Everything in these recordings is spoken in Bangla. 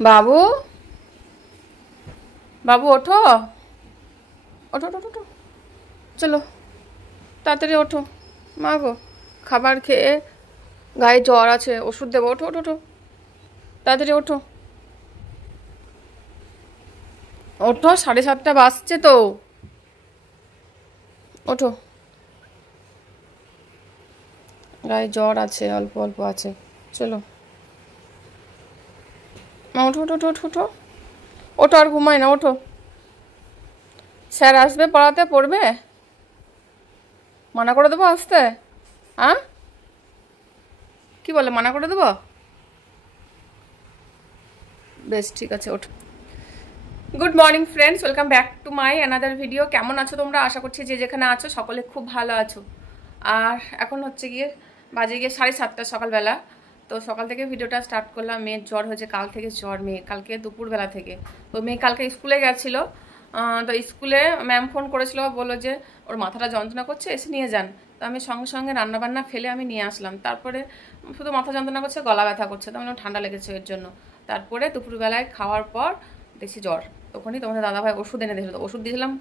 বাবু, বাবু ওঠো, ওঠো ওঠো ওঠো, চলো তাড়াতাড়ি ওঠো। মা গো, খাবার খেয়ে গায়ে জ্বর আছে, ওষুধ দেবো। ওঠো ওঠো ওঠো, তাড়াতাড়ি ওঠো ওঠো, 7:30 বাজছে তো। ওঠো, গায়ে জ্বর আছে, অল্প অল্প আছে। চলো মা, ওঠো ওঠো ওঠো ওঠো, ওঠো আর ঘুমায় না, ওঠো। স্যার আসবে পড়াতে, পড়বে? মানা করে দেবো আসতে? হ্যাঁ, কি বলে, মানা করে দেবো? বেশ, ঠিক আছে, ওঠো। Good morning friends, welcome back to my another video. কেমন আছো তোমরা? আশা করছি যে যেখানে আছো সকলে খুব ভালো আছো। আর এখন হচ্ছে গিয়ে বাজে গিয়ে 7:30 সকালবেলা। তো সকাল থেকে ভিডিওটা স্টার্ট করলাম। মেয়ের জ্বর হয়েছে, কাল থেকে জ্বর মেয়ে, কালকে দুপুরবেলা থেকে। তো মেয়ে কালকে স্কুলে গেছিলো। তো স্কুলে ম্যাম ফোন করেছিল, বললো যে ওর মাথাটা যন্ত্রণা করছে, এসে নিয়ে যান। তো আমি সঙ্গে সঙ্গে রান্নাবান্না ফেলে আমি নিয়ে আসলাম। তারপরে শুধু মাথা যন্ত্রণা করছে, গলা ব্যথা করছে, তো আমার ঠান্ডা লেগেছে এর জন্য। তারপরে দুপুরবেলায় খাওয়ার পর দেখছি জ্বর। তখনই তোমাদের দাদাভাই ওষুধ এনে দিয়েছিল, ওষুধ দিয়েছিলাম,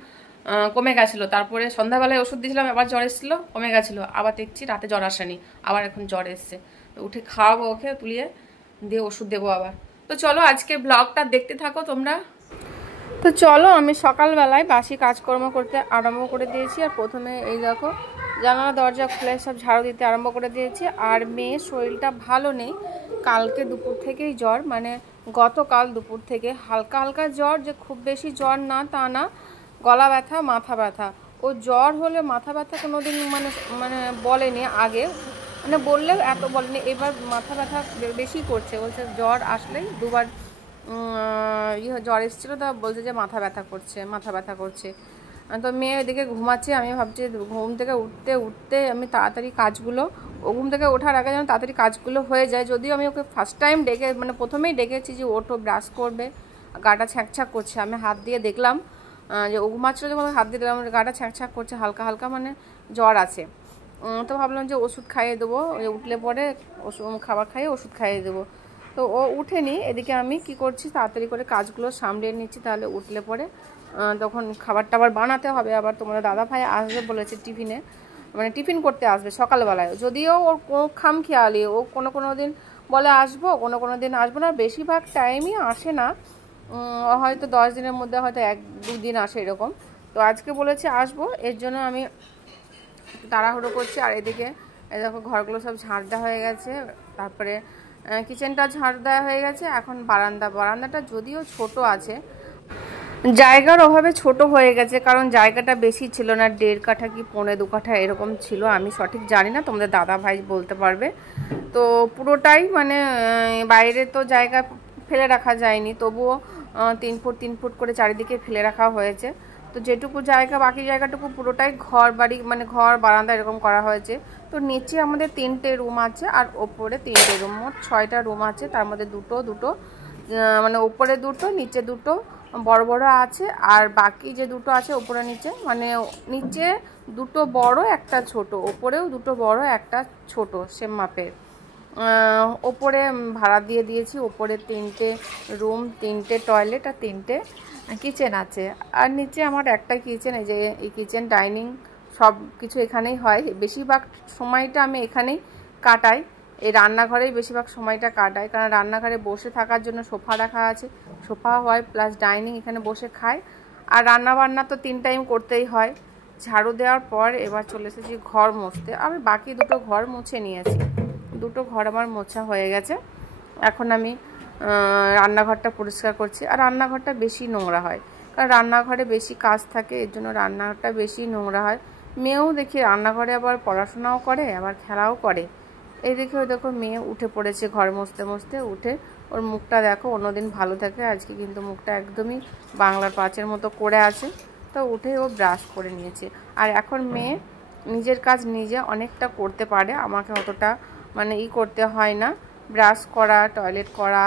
কমে গেছিলো। তারপরে সন্ধ্যাবেলায় ওষুধ দিয়েছিলাম, আবার জ্বর এসেছিলো, কমে গেছিলো। আবার দেখছি রাতে জ্বর আসেনি, আবার এখন জ্বর এসছে। তো উঠে খাওয়াবো ওকে, তুলিয়ে দিয়ে ওষুধ দেবো আবার। তো চলো আজকে ব্লগটা দেখতে থাকো তোমরা। তো চলো, আমি সকালবেলায় বাসি কাজকর্ম করতে আরম্ভ করে দিয়েছি। আর প্রথমে এই দেখো, জানালা দরজা খুলে সব ঝাড়ু দিতে আরম্ভ করে দিয়েছি। আর মেয়ের শরীরটা ভালো নেই, কালকে দুপুর থেকেই জ্বর, মানে গতকাল দুপুর থেকে হালকা হালকা জ্বর, যে খুব বেশি জ্বর না তা না, গলা ব্যথা, মাথা ব্যথা। ও জ্বর হলে মাথা ব্যথা কোনোদিন মানে মানে বলেনি আগে, মানে বললেও এত বলেনি। এবার মাথা ব্যথা বেশি করছে, বলছে জ্বর আসলেই দুবার জ্বর এসেছিলো, তা বলছে যে মাথা ব্যথা করছে, মাথা ব্যথা করছে। তো মেয়ে এদিকে ঘুমাচ্ছে, আমি ভাবছি ঘুম থেকে উঠতে উঠতে আমি তাড়াতাড়ি কাজগুলো, ও ঘুম থেকে ওঠার আগে যেন তাড়াতাড়ি কাজগুলো হয়ে যায়। যদিও আমি ওকে ফার্স্ট টাইম ডেকে, মানে প্রথমেই ডেকেছি যে ওঠো, ব্রাশ করবে, গাটা ছ্যাঁকছ্যাঁক করছে। আমি হাত দিয়ে দেখলাম যে ও ঘুমাচ্ছিলো, যখন হাত দিয়ে দেখলাম গাটা ছ্যাঁকছ্যাঁক করছে হালকা হালকা, মানে জ্বর আছে। তো ভাবলাম যে ওষুধ খাইয়ে দেবো, উঠলে পরে খাবার খাইয়ে ওষুধ খাইয়ে দেবো। তো ও উঠেনি, এদিকে আমি কি করছি, তাড়াতাড়ি করে কাজগুলো সামলে নিচ্ছি, তাহলে উঠলে পরে তখন খাবার টাবার বানাতে হবে। আবার তোমাদের দাদা ভাই আসবে বলেছে টিফিনে, মানে টিফিন করতে আসবে সকালবেলায়। যদিও ওর কোনো খামখেয়ালি, ও কোনো কোনো দিন বলে আসবো, কোনো কোনো দিন আসবো না, বেশিরভাগ টাইমই আসে না। হয়তো 10 দিনের মধ্যে হয়তো 1-2 দিন আসে এরকম। তো আজকে বলেছে আসবো, এর জন্য আমি তাড়াহুড়ো করছি। আর এদিকে এই দেখো ঘরগুলো সব ঝাড় দেওয়া হয়ে গেছে, তারপরে কিচেনটা ঝাড় দেওয়া হয়ে গেছে। এখন বারান্দাটা যদিও ছোট আছে, জায়গার অভাবে ছোট হয়ে গেছে, কারণ জায়গাটা বেশি ছিল না, 1.5 কাঠা কি 1.25 কাঠা এরকম ছিল, আমি সঠিক জানি না, তোমাদের দাদা ভাই বলতে পারবে। তো পুরোটাই মানে বাইরে তো জায়গা ফেলে রাখা যায়নি, তবুও 3 ফুট 3 ফুট করে চারিদিকে ফেলে রাখা হয়েছে। তো যেটুকু জায়গা, বাকি জায়গাটুকু পুরোটাই ঘর বাড়ি, মানে ঘর বারান্দা এরকম করা হয়েছে। তো নিচে আমাদের 3টে রুম আছে, আর ওপরে 3টে রুম, মোট 6টা রুম আছে। তার মধ্যে দুটো মানে ওপরে দুটো, নিচে দুটো বড় বড় আছে, আর বাকি যে দুটো আছে ওপরে নিচে, মানে নিচে দুটো বড় একটা ছোট, ওপরেও দুটো বড় একটা ছোট, সেম মাপের। ওপরে ভাড়া দিয়ে দিয়েছি, ওপরে 3টে রুম, 3টে টয়লেট আর 3টে কিচেন আছে। আর নিচে আমার একটাই কিচেন, এই যে এই কিচেন ডাইনিং সব কিছু এখানেই হয়, বেশিরভাগ সময়টা আমি এখানেই কাটাই, এই রান্নাঘরেই বেশিরভাগ সময়টা কাটাই, কারণ রান্নাঘরে বসে থাকার জন্য সোফা রাখা আছে, সোফা হয় প্লাস ডাইনিং, এখানে বসে খাই। আর রান্না বান্না তো 3 টাইম করতেই হয়। ঝাড়ু দেওয়ার পর এবার চলে এসেছি ঘর মুছতে। আমি বাকি দুটো ঘর মুছে নিয়েছি, দুটো ঘর আমার মোছা হয়ে গেছে। এখন আমি রান্নাঘরটা পরিষ্কার করছি। আর রান্নাঘরটা বেশি নোংরা হয়, কারণ রান্নাঘরে বেশি কাজ থাকে, এর জন্য রান্নাঘরটা বেশি নোংরা হয়। মেয়েও দেখি রান্নাঘরে আবার পড়াশোনাও করে, আবার খেলাও করে। এই দেখে ওই দেখো মেয়ে উঠে পড়েছে ঘর মুছতে মুছতে, উঠে ওর মুখটা দেখো, অন্যদিন ভালো থাকে, আজকে কিন্তু মুখটা একদমই বাংলার পাঁচের মতো করে আছে। তো উঠে ও ব্রাশ করে নিয়েছে। আর এখন মেয়ে নিজের কাজ নিজে অনেকটা করতে পারে, আমাকে অতটা মানে করতে হয় না। ব্রাশ করা, টয়লেট করা,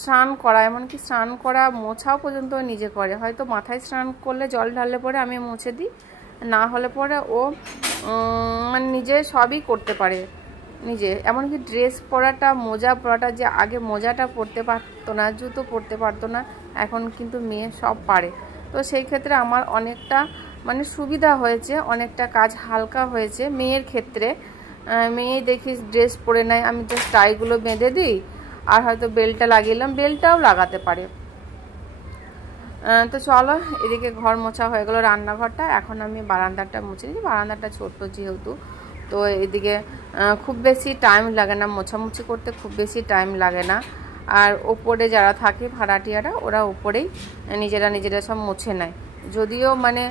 স্নান করা, এমনকি স্নান করা মোছাও পর্যন্ত নিজে করে। হয়তো মাথায় স্নান করলে জল ঢাললে পরে আমি মুছে দিই, না হলে পরে ও মানে নিজে সবই করতে পারে। নিজে। এমনকি ড্রেস পরাটা, মোজা পরাটা, যে আগে মোজাটা পরতে পারতো না, জুতো পরতে পারতো না, এখন কিন্তু মেয়ে সব পারে। তো সেই ক্ষেত্রে আমার অনেকটা মানে সুবিধা হয়েছে, অনেকটা কাজ হালকা হয়েছে মেয়ের ক্ষেত্রে। মেয়ে দেখি ড্রেস পরে নেয়, আমি জাস্ট টাইগুলো বেঁধে দিই আর হয়তো বেল্টটা লাগিয়ে বেল্টটাও লাগাতে পারে। তো চলো, এদিকে ঘর মোছা হয়ে গেলো, রান্নাঘরটা। এখন আমি বারান্দাটা মুছে দিই, বারান্দাটা ছোট্ট যেহেতু। তো এদিকে খুব বেশি টাইম লাগে না মোছামুছি করতে, খুব বেশি টাইম লাগে না। আর ওপরে যারা থাকে ভাড়াটিয়ারা, ওরা ওপরেই নিজেরা সব মুছে নেয়। যদিও মানে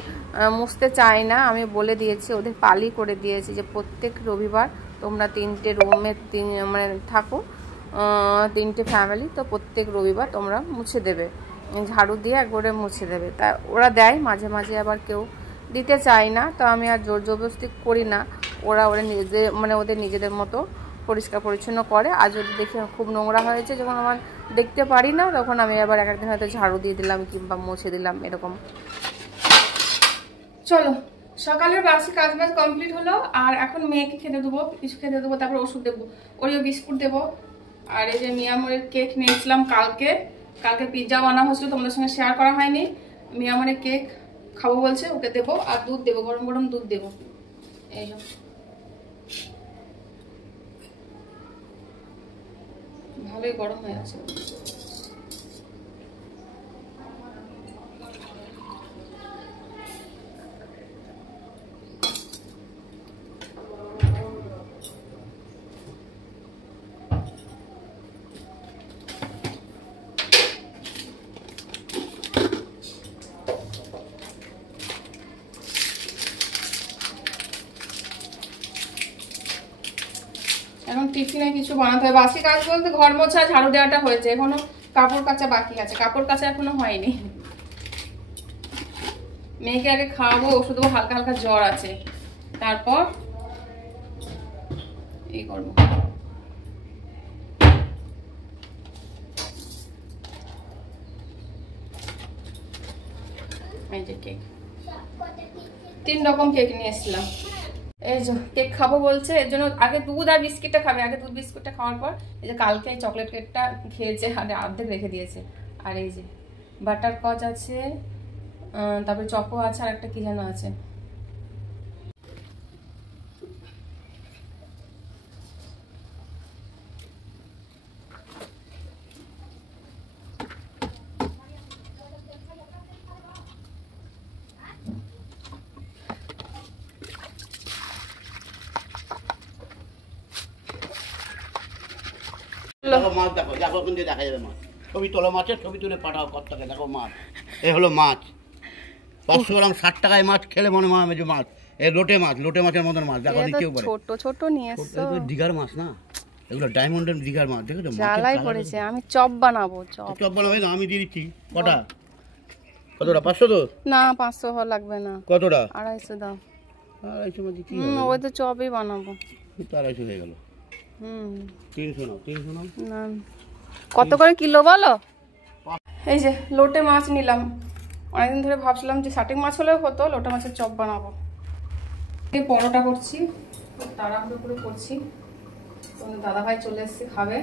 মুছতে চায় না, আমি বলে দিয়েছি, ওদের পালি করে দিয়েছি যে প্রত্যেক রবিবার তোমরা 3টে রুমে মানে থাকো, 3টে ফ্যামিলি, তো প্রত্যেক রবিবার তোমরা মুছে দেবে, ঝাড়ু দিয়ে একবারে মুছে দেবে। তা ওরা দেয়, মাঝে মাঝে আবার কেউ দিতে চায় না, তো আমি আর জোর জবরদস্তি করি না। ওরা নিজেদের মানে ওদের নিজেদের মতো পরিষ্কার পরিচ্ছন্ন করে। আর যদি দেখি খুব নোংরা হয়েছে, যখন আমার দেখতে পারি না, তখন আমি আবার এক একদিন হয়তো ঝাড়ু দিয়ে দিলাম কিংবা মুছে দিলাম, এরকম। চলো, সকালের বাসি কাজবাজ কমপ্লিট হলো। আর এখন মেয়েকে খেতে দেবো, কিছু খেতে দেবো, তারপর ওষুধ দেবো, ওরিও বিস্কুট দেবো। আর এই যে মিয়ামরের কেক নিয়েছিলাম কালকে পিৎজা বানা হয়েছিল, তোমাদের সঙ্গে শেয়ার করা হয়নি। মিয়ামরের কেক খাবো বলছে, ওকে দেবো। আর দুধ দেবো, গরম গরম দুধ দেবো। এই ভালোই গরম হয়ে আছে। এখন টিফিনে কিছু বানাতে হবে। বাসি কাজ বলতে ঘর মোছা, ঝাড়ু দেওয়াটা হয়েছে, এখনো কাপড় কাচা বাকি আছে, কাপড় কাচা এখনো হয়নি। মেয়েকে আগে খাওয়াবো, ওষুধ দেবো, হালকা হালকা জ্বর আছে, তারপর এই করবো। এই যে কেক, 3 রকম কেক নিয়ে এসেছিলাম। এই যে কেক খাবো বলছে, এর জন্য আগে দুধ আর বিস্কিটটা খাবে। আগে দুধ বিস্কুটটা খাওয়ার পর এই যে কালকে এই চকলেট কেকটা খেয়েছে, আর অর্ধেক রেখে দিয়েছে। আর এই যে বাটার কচ আছে, তারপরে চকো আছে, আর একটা কি যেন আছে। দেখো মাছ, দেখো দেখো কিন্তু দেখা যাবে মাছ। ছবি তোলো মাছের, ছবি তুলে পাঠাও কর্তাকে। দেখো মাছ, এ হলো মাছ। 500 গ্রাম 60 টাকায় মাছ খেলে মনে হয় যে মাছ। এ লোটে মাছ, লোটে মাছের মতন মাছ। দেখো নিচেও পড়ে, ছোট ছোট নিয়ে এসছো। এগুলো দিঘার মাছ না, এগুলো ডায়মন্ডের দিঘার মাছ। দেখো তো জ্বালাই পড়েছে। আমি চপ বানাবো, চপ বানাবে না, আমি দিয়ে দিচ্ছি। কটা? কতটা? 500 তো না, 500 লাগবে না। কতটা? 250 দাও। 250 মাঝে কি ওই তো চপই বানাবো। 250 হয়ে গেল। 300 নাও, 300 নাও না। কত করে কিলো বলো? এই যে লোটে মাছ নিলাম। অনেকদিন ধরে ভাবছিলাম যে শাটিং মাছ হলেও হতো, লোটে মাছের চপ বানাবো। এই পরোটা করছি, তাড়াহুড়ো করে করছি। তোমাদের দাদাভাই চলে এসেছে, খাবে।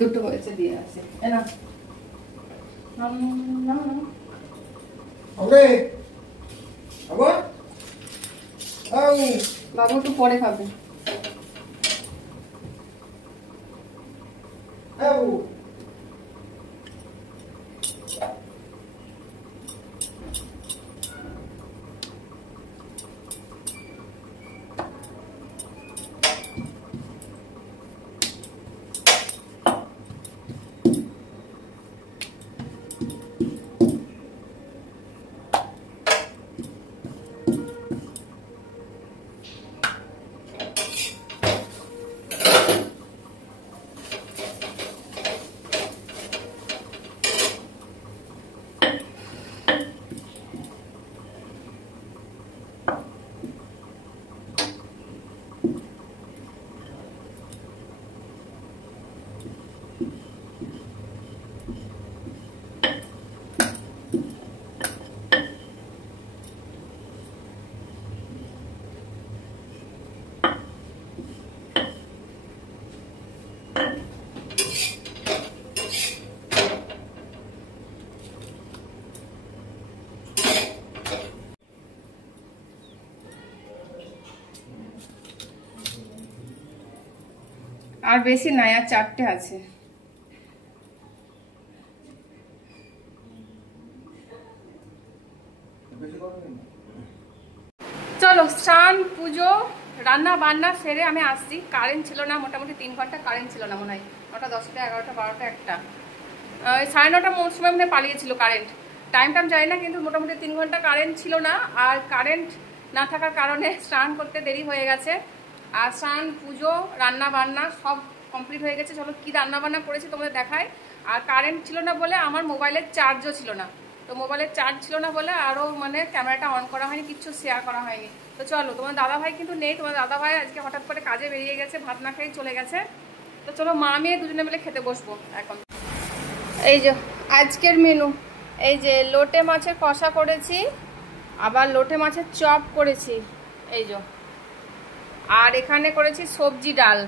দুটো হয়েছে, দিয়ে আছে। বাবু একটু পরে খাবে। আর বেশি নাই, আর 4টে আছে। চলো স্নান পুজো রান্না বান্না সেরে আমি আসছি। কারেন্ট ছিল না, মোটামুটি 3 ঘন্টা কারেন্ট ছিল না মনে হয়। 9টা 10টা 11টা 12টা 1টা 9:30 সময় মনে পালিয়েছিল কারেন্ট। টাইম জানি না, কিন্তু মোটামুটি 3 ঘন্টা কারেন্ট ছিল না। আর কারেন্ট না থাকার কারণে স্নান করতে দেরি হয়ে গেছে। আর স্নান পুজো রান্না বান্না সব কমপ্লিট হয়ে গেছে। চলো কি রান্না বান্না করেছি তোমাদের দেখাই। আর কারেন্ট ছিল না বলে আমার মোবাইলের চার্জও ছিল না, তো মোবাইলের চার্জ ছিল না বলে আরও মানে ক্যামেরাটা অন করা হয়নি, কিচ্ছু শেয়ার করা হয়নি। তো চলো, তোমার দাদাভাই কিন্তু নেই, তোমার দাদাভাই আজকে হঠাৎ করে কাজে বেরিয়ে গেছে, ভাত না খেয়ে চলে গেছে। তো চলো মা মেয়ে দুজনে মিলে খেতে বসবো এখন। এই যে আজকের মেনু, এই যে লোটে মাছের কষা করেছি, আবার লোটে মাছের চপ করেছি, এই যে। আর এখানে করেছি সবজি ডাল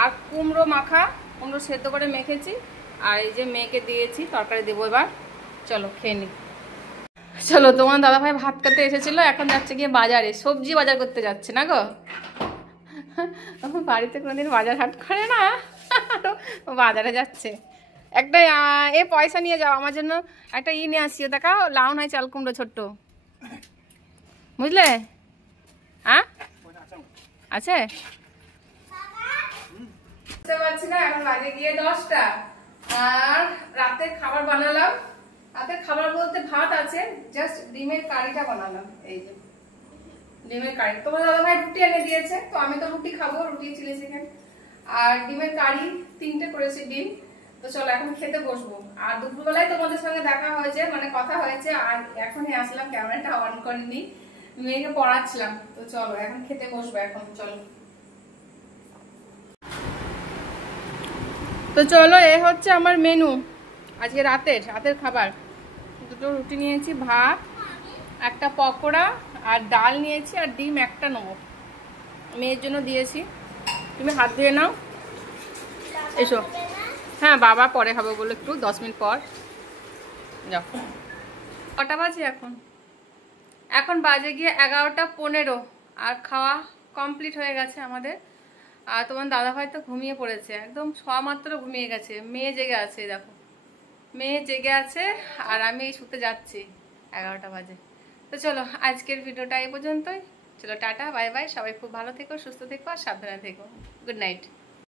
আর কুমড়ো মাখা, কুমড়ো সেদ্ধ করে মেখেছি। আর এই যে মেয়েকে দিয়েছি, তরকারি দেবো এবার। চলো খেয়ে নি। চলো, তোমার দাদাভাই ভাত খেতে এসেছিল, এখন যাচ্ছে গিয়ে বাজারে, সবজি বাজার করতে যাচ্ছে না গো। বাড়িতে কোনোদিন বাজার হাট করে না, বাজারে যাচ্ছে। একটা এ পয়সা নিয়ে যাও আমার জন্য, একটা নিয়ে আসিও, দেখাও লাউ নাই চাল কুমড়ো ছোট্ট, বুঝলে? হ্যাঁ আছে, বুঝতে পারছি না। এখন বাজে গিয়ে 10টা। আর রাতের খাবার বানালাম। রাতের খাবার বলতে ভাত আছে, জাস্ট ডিমের কারিটা বানালাম। এই যে ডিমের কারি, তোমার দাদাভাই রুটি এনে দিয়েছে, তো আমি তো রুটি খাবো, রুটি চিলি চিকেন আর ডিমের কারি, 3টে করেছি ডিম। তো চলো এখন খেতে বসবো। আর দুপুরবেলায় তোমাদের সঙ্গে দেখা হয়েছে, মানে কথা হয়েছে, আর এখনই আসলাম, ক্যামেরাটা অন করিনি, মেয়েকে পড়াচ্ছিলাম। তো চলো এখন খেতে বসবো এখন, চলো। তো চলো, এ হচ্ছে আমার মেনু আজকে রাতের খাবার। 2টো রুটি নিয়েছি, ভাত, একটা পকোড়া আর ডাল নিয়েছি, আর ডিম একটা নেবো, মেয়ের জন্য দিয়েছি। তুমি হাত ধুয়ে নাও, এসো। হ্যাঁ বাবা পরে খাবো বলে একটু 10 মিনিট পর যাও। কটা বাজে এখন? এখন বাজে গিয়ে 11:15। আর খাওয়া কমপ্লিট হয়ে গেছে আমাদের। আর তোমার দাদাভাই তো ঘুমিয়ে পড়েছে, একদম মাত্র ঘুমিয়ে গেছে। মেয়ে জেগে আছে, দেখো মেয়ে জেগে আছে, আর আমি শুতে যাচ্ছি, 11টা বাজে। তো চলো আজকের ভিডিওটা এই পর্যন্তই। চলো টাটা বাই বাই, সবাই খুব ভালো থেকো, সুস্থ থেকো আর সাবধানে থেকো। Good night.